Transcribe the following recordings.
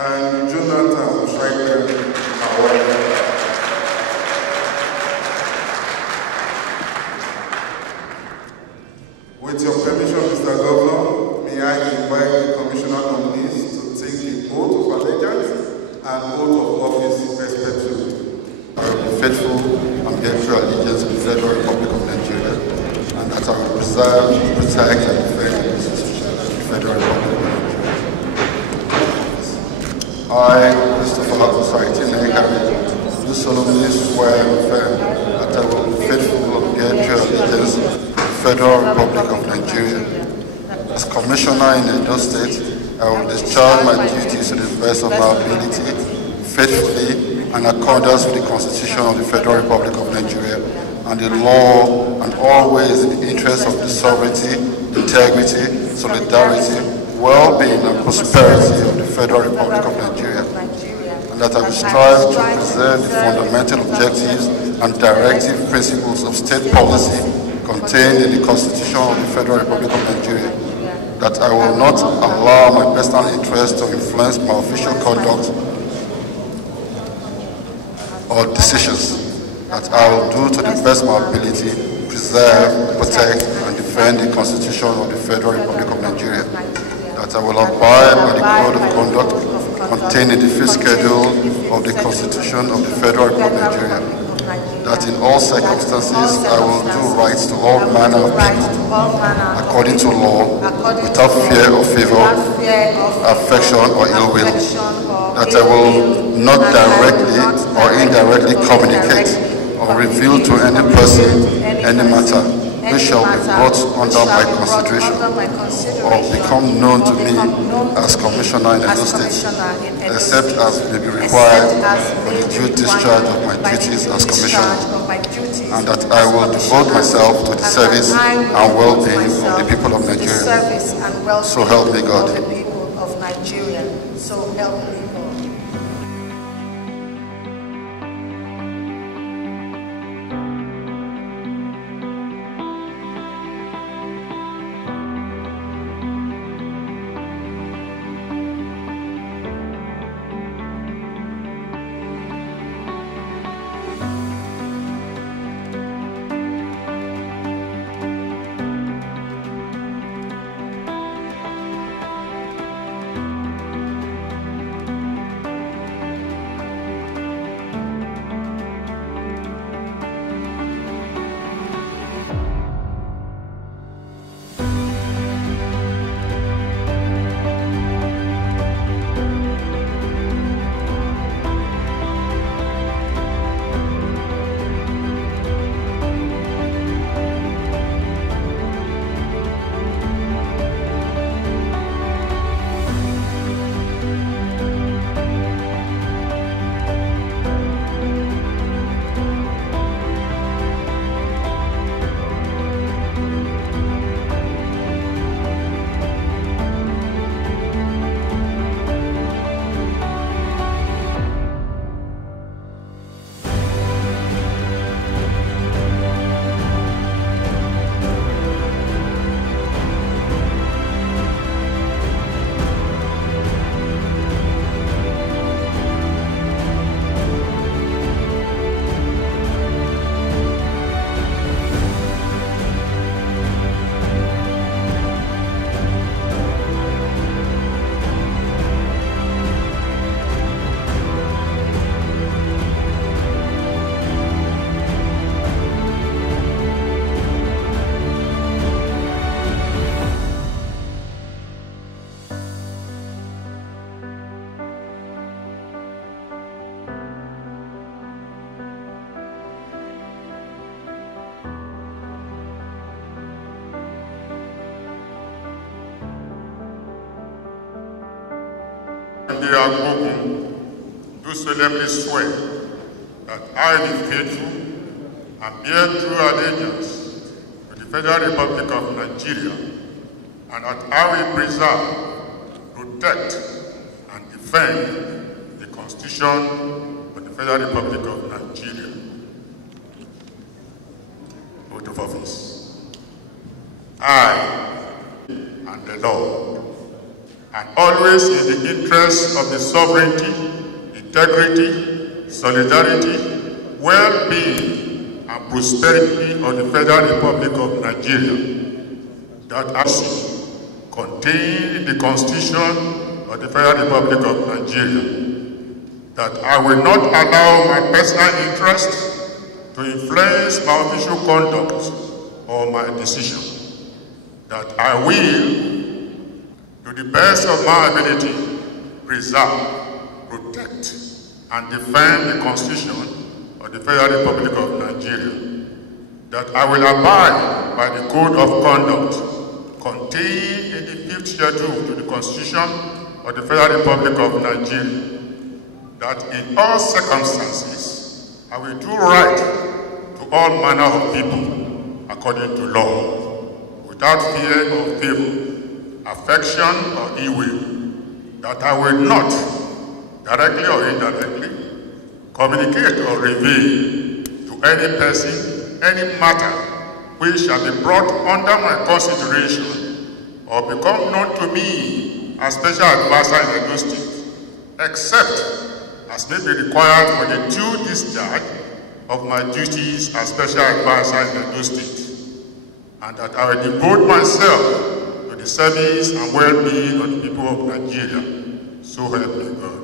and Jonathan Striker. With your permission, Mr. Governor, may I invite the commissioner nominees to take the oath of allegiance and oath of office respectively. I will be faithful and bear true allegiance to the Federal Republic of Nigeria, and that I will preserve, protect, and defend the Constitution of the Federal Republic of Nigeria. I, Christopher Kari, do solemnly swear and affirm that I will be faithful and bear true allegiance to the Federal Republic of Nigeria. As Commissioner in Edo State, I will discharge my duties to the best of my ability, faithfully, and in accordance with the Constitution of the Federal Republic of Nigeria and the law, and always in the interest of the sovereignty, integrity, solidarity, well-being, and prosperity of the Federal Republic of Nigeria, and that I will strive to preserve the fundamental objectives and directive principles of state policy contained in the Constitution of the Federal Republic of Nigeria, that I will not allow my personal interest to influence my official conduct or decisions, that I will do to the best of my ability, preserve, protect, and defend the Constitution of the Federal Republic of Nigeria, that I will abide by the code of conduct contained in the fifth schedule of the Constitution of the Federal Republic of Nigeria, that in all circumstances I will do right to all manner of people, according to law, without fear or favor, affection or ill will, that I will not directly or indirectly communicate or reveal to any person any matter which shall be brought under my consideration or become known to me as Commissioner in Edo State, except as may be required for the due discharge of my duties as Commissioner, and that I will devote myself to the service and well-being of the people of Nigeria. So help me God. So help me God. Do solemnly swear that I will be faithful and bear true allegiance to the Federal Republic of Nigeria, and that I will preserve, protect, and defend the Constitution of the Federal Republic of Nigeria. oath of office. I and the Lord, and always in the interest of the sovereignty, integrity, solidarity, well-being, and prosperity of the Federal Republic of Nigeria, that as contained in the Constitution of the Federal Republic of Nigeria, that I will not allow my personal interest to influence my official conduct or my decision, that I will, to the best of my ability, preserve, protect, and defend the Constitution of the Federal Republic of Nigeria, that I will abide by the Code of Conduct contained in the 5th Schedule to the Constitution of the Federal Republic of Nigeria, that in all circumstances I will do right to all manner of people according to law, without fear or favor, affection or ill will, that I will not, directly or indirectly, communicate or reveal to any person any matter which shall be brought under my consideration or become known to me as special advisor in Edo State, except as may be required for the due discharge of my duties as special advisor in Edo State, and that I will devote myself to the service and well-being of the people of Nigeria. So help me God.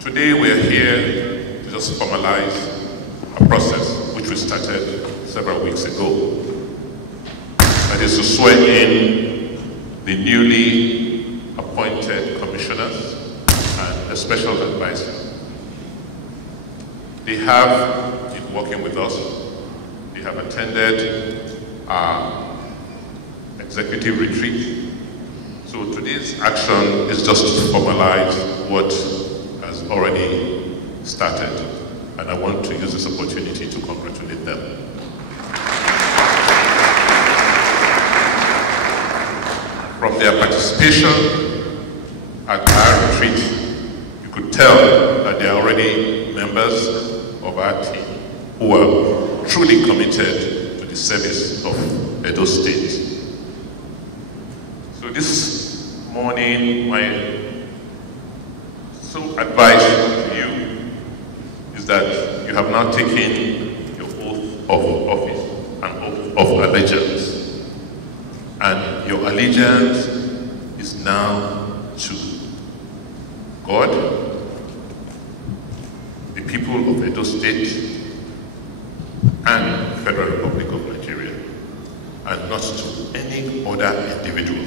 Today we are here to just formalize a process which we started several weeks ago. That is to swear in the newly appointed commissioners and the special advisor. They have been working with us. They have attended our executive retreat. So today's action is just to formalize what has already started, and I want to use this opportunity to congratulate them. From their participation at our retreat, you could tell that they are already members of our team who are truly committed to the service of Edo State. So this morning, my advice to you is that you have now taken your oath of office, an oath of allegiance, and your allegiance is now to God, the people of Edo State, and the Federal Republic of Nigeria, and not to any other individual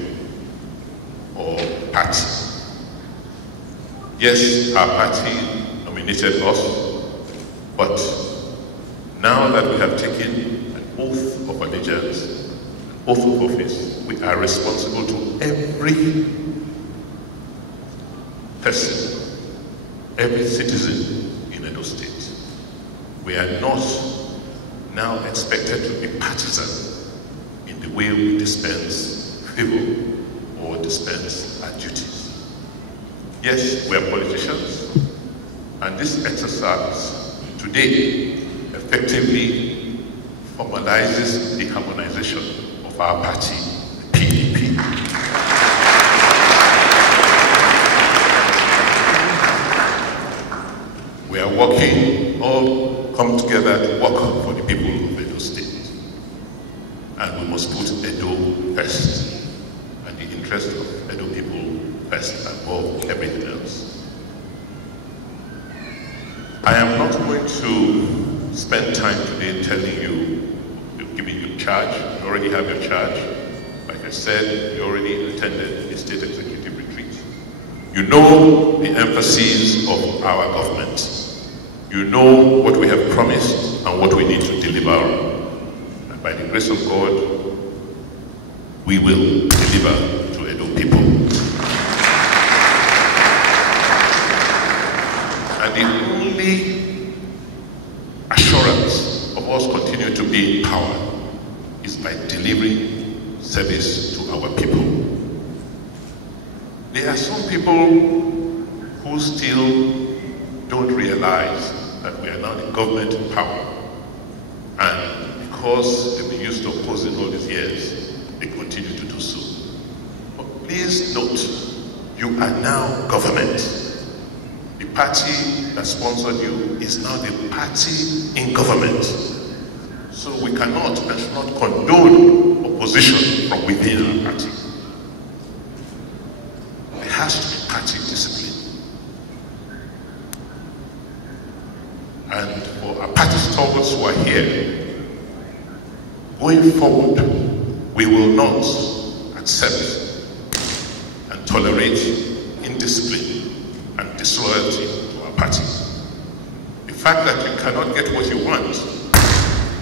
or party. Yes, our party nominated us, but now that we have taken an oath of allegiance, an oath of office, we are responsible to every person, every citizen in Edo State. We are not now expected to be partisan in the way we dispense favor or dispense our duties. Yes, we are politicians, and this exercise today effectively formalizes the harmonization of our party, the PDP. We are working, all come together to work for the people of Edo State. And we must put Edo first, and the interest of Edo people first above everything else. I am not going to spend time today telling you, giving you charge. You already have your charge. Like I said, you already attended the state executive retreat. You know the emphases of our government. You know what we have promised and what we need to deliver. And by the grace of God, we will deliver to Edo people. And the only assurance of us continuing to be in power is by delivering service to our people. There are some people who still don't realize that we are now the government in power. And because they've been used to opposing all these years, they continue to do so. But please note, you are now government. The party that sponsored you is now the party in government. So we cannot and should not condone opposition from within our party. There has to be party discipline. And for our party stalwarts who are here, going forward, we will not accept and tolerate indiscipline and disloyalty to our party. The fact that you cannot get what you want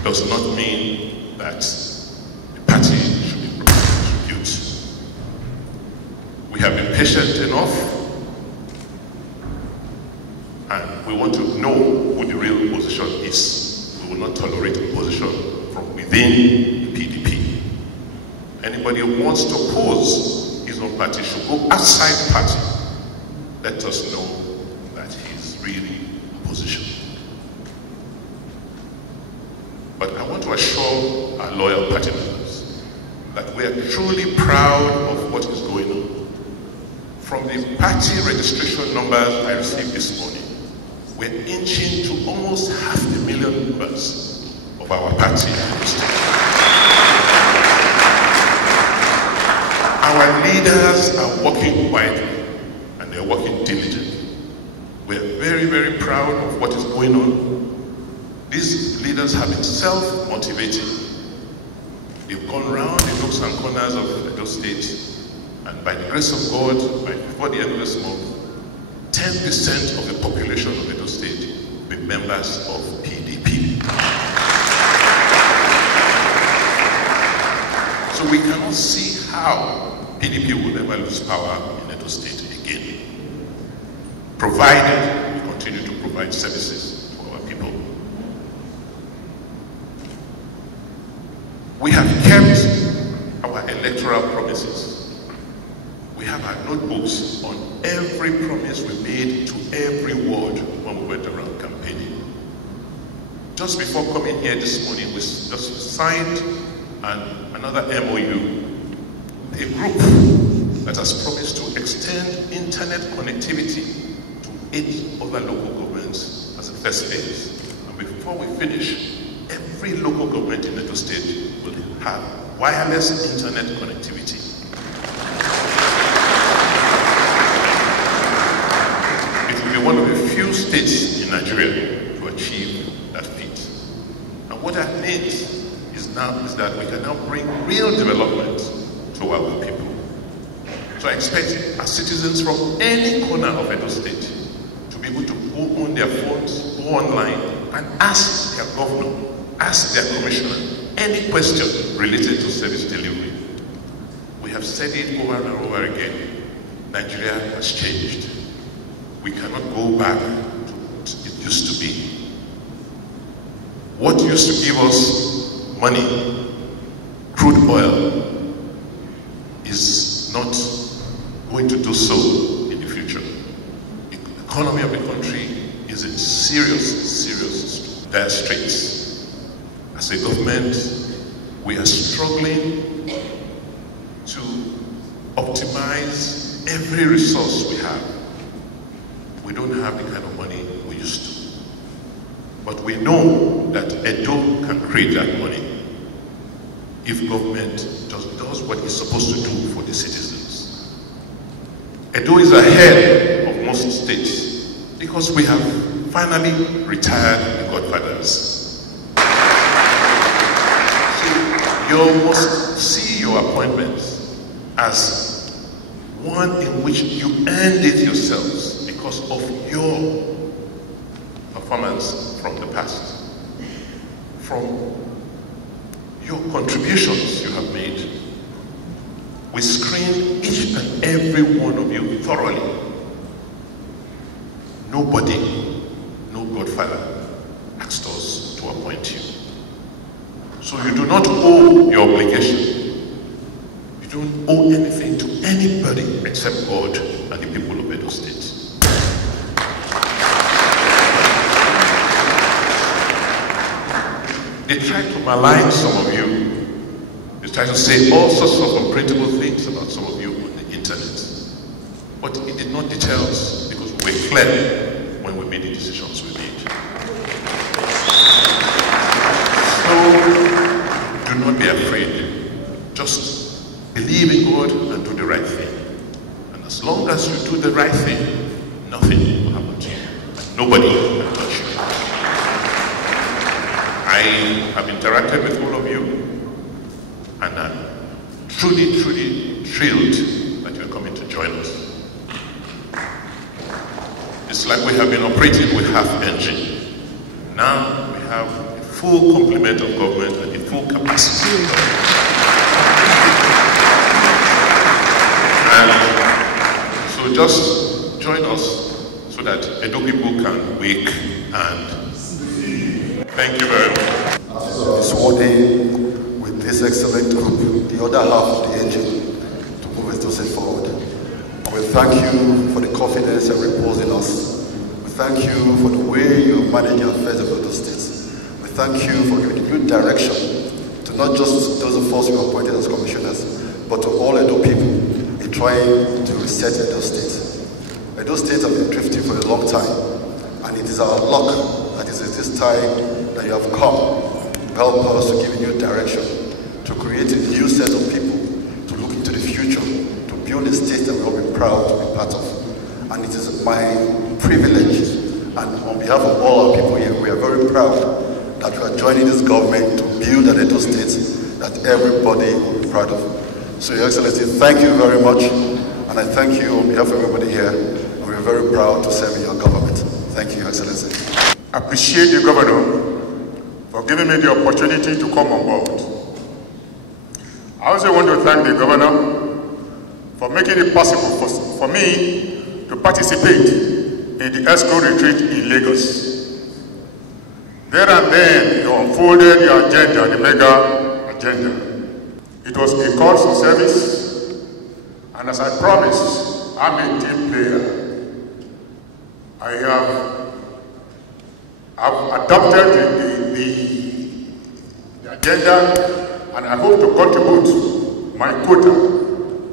does not mean that the party should be tribute. We have been patient enough, and we want to know who the real opposition is. We will not tolerate opposition from within the PDP. Anybody who wants to oppose his own party should go outside the party. Let us know that he is really opposition. But I want to assure our loyal party members that we are truly proud of what is going on. From the party registration numbers I received this morning, we're inching to almost 500,000 members of our party. Our leaders are working widely and they're working diligently. We're very, very proud of what is going on. These leaders have been self-motivating. They've gone around the nooks and corners of Edo State, and by the grace of God, before the end of this month, 10% of the population of Edo State will be members of PDP. So we cannot see how PDP will ever lose power in Edo State again, provided we continue to provide services to our people. We have kept our electoral promises. We have our notebooks on every promise we made to every ward when we went around campaigning. Just before coming here this morning, we just signed another MOU, a group that has promised to extend internet connectivity to 8 other local governments as a first phase. And before we finish, every local government in Edo State will have wireless internet connectivity. It will be one of the few states in Nigeria to achieve that feat. And what that means is that we can now bring real development to our people. So I expect our citizens from any corner of Edo State to be able to go on their phones, go online, and ask their governor, ask their commissioner, any question related to service delivery. We have said it over and over again. Nigeria has changed. We cannot go back to what it used to be. What used to give us money, crude oil, is not going to do so in the future. The economy of the country is in serious dire straits. As a government, we are struggling to optimize every resource we have. We don't have the kind of money we used to. But we know that Edo can create that money if government just does what it's supposed to do for the citizens. Edo is ahead of most states because we have finally retired the godfathers. You must see your appointments as one in which you earned it yourselves because of your performance from the past, from your contributions you have made We screened each and every one of you thoroughly. Nobody, no godfather, asked us to appoint you. So you do not owe your obligation. You don't owe anything to anybody except God and the people of Edo State. They tried to malign some of you. They tried to say all sorts of unprintable things about some of you on the internet. But it did not deter us because we were clear when we made the decisions we made. So do not be afraid. Just believe in God and do the right thing. And as long as you do the right thing, nothing will happen to you. Nobody will touch you. I have interacted with all of you, and I'm truly, truly thrilled that you're coming to join us. It's like we have been operating with half engine. Now we have a full complement of government and a full capacity. And so just join us so that Edo people can wake and thank you very much. This morning, with this excellent group, the other half of the engine, to move Edo State forward. And we thank you for the confidence and repose in us. We thank you for the way you manage your affairs of Edo State. We thank you for giving new direction to not just those of us who are appointed as commissioners, but to all Edo people in trying to reset Edo State. Edo State has been drifting for a long time, and it is our luck that it is this time that you have come to help us to give a new direction, to create a new set of people, to look into the future, to build a state that we all be proud to be part of. And it is my privilege, and on behalf of all our people here, we are very proud that we are joining this government to build an Edo State that everybody will be proud of. So, Your Excellency, thank you very much, and I thank you on behalf of everybody here, and we are very proud to serve in your government. Thank you, Your Excellency. I appreciate the governor for giving me the opportunity to come on board. I also want to thank the governor for making it possible for me to participate in the ESCO retreat in Lagos. There and then, you unfolded the agenda, the mega agenda. It was a call for service, and as I promised, I'm a team player. I've adopted the agenda, and I hope to contribute my quota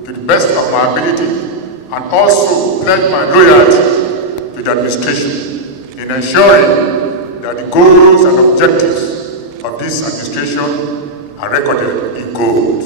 to the best of my ability, and also pledge my loyalty to the administration in ensuring that the goals and objectives of this administration are recorded in gold.